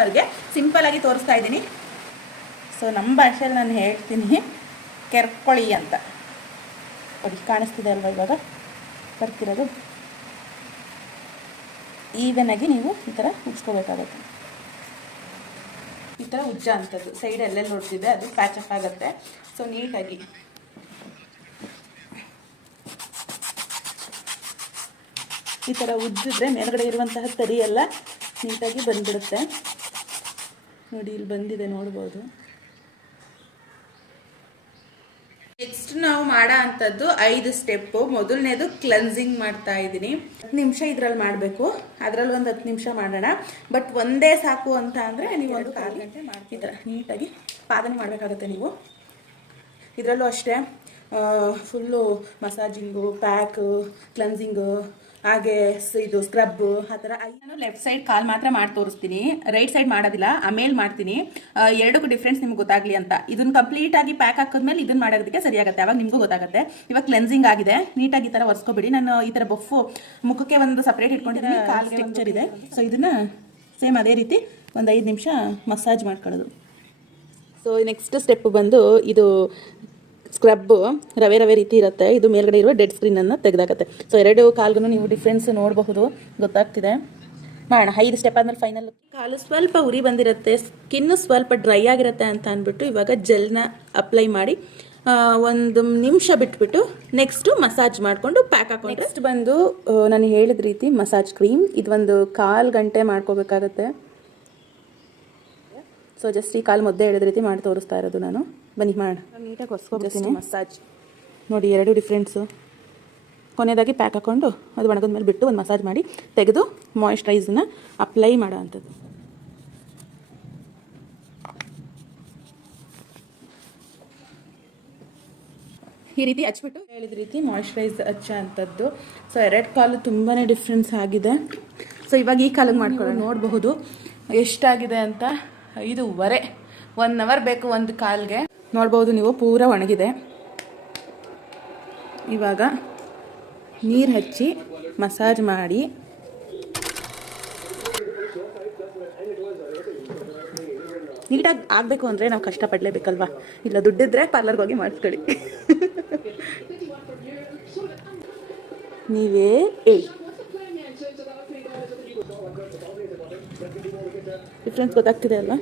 ಅವ್ರಿಗೆ ಸಿಂಪಲ್ ಆಗಿ ತೋರಿಸ್ತಾ ಇದ್ದೀನಿ. ಸೊ ನಮ್ಮ ಭಾಷೆಯಲ್ಲಿ ನಾನು ಹೇಳ್ತೀನಿ ಕೆರ್ಕೊಳ್ಳಿ ಅಂತ. ನೋಡಿ ಕಾಣಿಸ್ತಿದೆ ಅಲ್ವಾ ಇವಾಗ ಬರ್ತಿರೋದು. ಈವನಾಗಿ ನೀವು ಈ ಥರ ಉಜ್ಕೋಬೇಕಾಗುತ್ತೆ. ಈ ಥರ ಉಜ್ಜ ಅಂಥದ್ದು ಸೈಡ್ ಎಲ್ಲೆಲ್ಲಿ ನೋಡ್ತಿದೆ ಅದು ಪ್ಯಾಚ್ ಅಪ್ ಆಗುತ್ತೆ. ಸೊ ನೀಟಾಗಿ ಈ ಥರ ಉಜ್ಜಿದ್ರೆ ಮೇಲ್ಗಡೆ ಇರುವಂತಹ ತರಿ ಎಲ್ಲ ನೀಟಾಗಿ ಬಂದ್ಬಿಡುತ್ತೆ. ನೋಡಿ ಇಲ್ಲಿ ಬಂದಿದೆ ನೋಡ್ಬೋದು. ನೆಕ್ಸ್ಟ್ ನಾವು ಮಾಡೋ ಅಂಥದ್ದು 5 ಸ್ಟೆಪ್ಪು. ಮೊದಲನೇದು ಕ್ಲೆನ್ಸಿಂಗ್ ಮಾಡ್ತಾ ಇದ್ದೀನಿ. 10 ನಿಮಿಷ ಇದ್ರಲ್ಲಿ ಮಾಡಬೇಕು, ಅದರಲ್ಲಿ ಒಂದು 10 ನಿಮಿಷ ಮಾಡೋಣ. ಬಟ್ ಒಂದೇ ಸಾಕು ಅಂತ ಅಂದರೆ ನೀವು ಒಂದು 1/4 ಗಂಟೆ ಈ ಥರ ನೀಟಾಗಿ ಪಾದನೆ ಮಾಡಬೇಕಾಗುತ್ತೆ. ನೀವು ಇದರಲ್ಲೂ ಅಷ್ಟೇ ಫುಲ್ಲು ಮಸಾಜಿಂಗು, ಪ್ಯಾಕು, ಕ್ಲೆನ್ಸಿಂಗು, ಹಾಗೆ ಇದು ಸ್ಕ್ರಬ್ಬು ಆ ಥರ. ನಾನು ಲೆಫ್ಟ್ ಸೈಡ್ ಕಾಲು ಮಾತ್ರ ಮಾಡಿ ತೋರಿಸ್ತೀನಿ, ರೈಟ್ ಸೈಡ್ ಮಾಡೋದಿಲ್ಲ, ಆಮೇಲೆ ಮಾಡ್ತೀನಿ. ಎರಡಕ್ಕೂ ಡಿಫ್ರೆನ್ಸ್ ನಿಮ್ಗೆ ಗೊತ್ತಾಗಲಿ ಅಂತ. ಇದನ್ನು ಕಂಪ್ಲೀಟಾಗಿ ಪ್ಯಾಕ್ ಹಾಕಿದ್ಮೇಲೆ ಇದನ್ನು ಮಾಡೋದಕ್ಕೆ ಸರಿಯಾಗುತ್ತೆ, ಅವಾಗ ನಿಮಗೂ ಗೊತ್ತಾಗುತ್ತೆ. ಇವಾಗ ಕ್ಲೆನ್ಸಿಂಗ್ ಆಗಿದೆ, ನೀಟಾಗಿ ಈ ಥರ ಒರೆಸ್ಕೊಬಿಡಿ. ನಾನು ಈ ಥರ ಬಫ್ಫು ಮುಖಕ್ಕೆ ಒಂದು ಸಪ್ರೇಟ್ ಇಟ್ಕೊಂಡಿದ್ದೀನಿ, ಕಾಲು ಸ್ಟ್ರಕ್ಚರ್ ಇದೆ. ಸೊ ಇದನ್ನು ಸೇಮ್ ಅದೇ ರೀತಿ ಒಂದು 5 ನಿಮಿಷ ಮಸಾಜ್ ಮಾಡ್ಕೊಳ್ಳೋದು. ಸೊ ನೆಕ್ಸ್ಟ್ ಸ್ಟೆಪ್ ಬಂದು ಇದು ಸ್ಕ್ರಬ್ಬು ರವೆ ರೀತಿ ಇರುತ್ತೆ. ಇದು ಮೇಲ್ಗಡೆ ಇರುವ ಡೆಡ್ ಸ್ಕ್ರೀನನ್ನು ತೆಗೆದಾಕತ್ತೆ. ಸೊ ಎರಡು ಕಾಲ್ಗೂ ನೀವು ಡಿಫ್ರೆನ್ಸ್ ನೋಡಬಹುದು, ಗೊತ್ತಾಗ್ತಿದೆ. ಮಾಡೋಣ 5 ಸ್ಟೆಪ್ ಆದಮೇಲೆ ಫೈನಲ್. ಕಾಲು ಸ್ವಲ್ಪ ಉರಿ ಬಂದಿರುತ್ತೆ, ಸ್ಕಿನ್ನು ಸ್ವಲ್ಪ ಡ್ರೈ ಆಗಿರುತ್ತೆ ಅಂತ ಅಂದ್ಬಿಟ್ಟು ಇವಾಗ ಜೆಲ್ನ ಅಪ್ಲೈ ಮಾಡಿ 1 ನಿಮಿಷ ಬಿಟ್ಬಿಟ್ಟು ನೆಕ್ಸ್ಟು ಮಸಾಜ್ ಮಾಡಿಕೊಂಡು ಪ್ಯಾಕ್ ಹಾಕೊಂಡು ನೆಕ್ಸ್ಟ್ ಬಂದು ನಾನು ಹೇಳಿದ ರೀತಿ ಮಸಾಜ್ ಕ್ರೀಮ್. ಇದು ಒಂದು 1/4 ಗಂಟೆ ಮಾಡ್ಕೋಬೇಕಾಗತ್ತೆ. ಸೊ ಜಸ್ಟ್ ಈ ಕಾಲು ಮುದ್ದೆ ಹೇಳಿದ ರೀತಿ ಮಾಡಿ ತೋರಿಸ್ತಾ ಇರೋದು ನಾನು. ಬನ್ನಿ ಮಾಡೋಣ. ನೀಟಾಗಿ ಒರೆಸ್ಕೊಬಿಡ್ತೀನಿ. ಮಸಾಜ್ ನೋಡಿ ಎರಡು ಡಿಫ್ರೆನ್ಸು. ಕೊನೆಯದಾಗಿ ಪ್ಯಾಕ್ ಹಾಕ್ಕೊಂಡು ಅದು ಒಣಗಿದ ಮೇಲೆ ಬಿಟ್ಟು ಒಂದು ಮಸಾಜ್ ಮಾಡಿ ತೆಗೆದು ಮಾಯಿಶ್ಚರೈಸನ್ನ ಅಪ್ಲೈ ಮಾಡೋ ಅಂಥದ್ದು. ಈ ರೀತಿ ಹಚ್ಬಿಟ್ಟು ಹೇಳಿದ ರೀತಿ ಮಾಯಿಶ್ಚರೈಸ್ ಹಚ್ಚೋ ಅಂಥದ್ದು. ಸೊ 2 ಕಾಲು ತುಂಬಾ ಡಿಫ್ರೆನ್ಸ್ ಆಗಿದೆ. ಸೊ ಇವಾಗ ಈ ಕಾಲಿಗೆ ಮಾಡ್ಕೊಳ್ಳೋಣ. ನೋಡಬಹುದು ಎಷ್ಟಾಗಿದೆ ಅಂತ. 5:15 1 ಅವರ್ ಬೇಕು ಒಂದು ಕಾಲ್ಗೆ. ನೋಡ್ಬೋದು ನೀವು ಪೂರ ಒಣಗಿದೆ. ಇವಾಗ ನೀರು ಹಚ್ಚಿ ಮಸಾಜ್ ಮಾಡಿ ನೀಟಾಗಿ ಆಗಬೇಕು ಅಂದರೆ ನಾವು ಕಷ್ಟಪಡಲೇಬೇಕಲ್ವಾ. ಇಲ್ಲ ದುಡ್ಡಿದ್ರೆ ಪಾರ್ಲರ್ಗೆ ಹೋಗಿ ಮಾಡಿಸ್ಕೊಳ್ಳಿ. ನೀವೇ ಡಿಫ್ರೆನ್ಸ್ ಗೊತ್ತಾಗ್ತಿದೆ ಅಲ್ವಾ.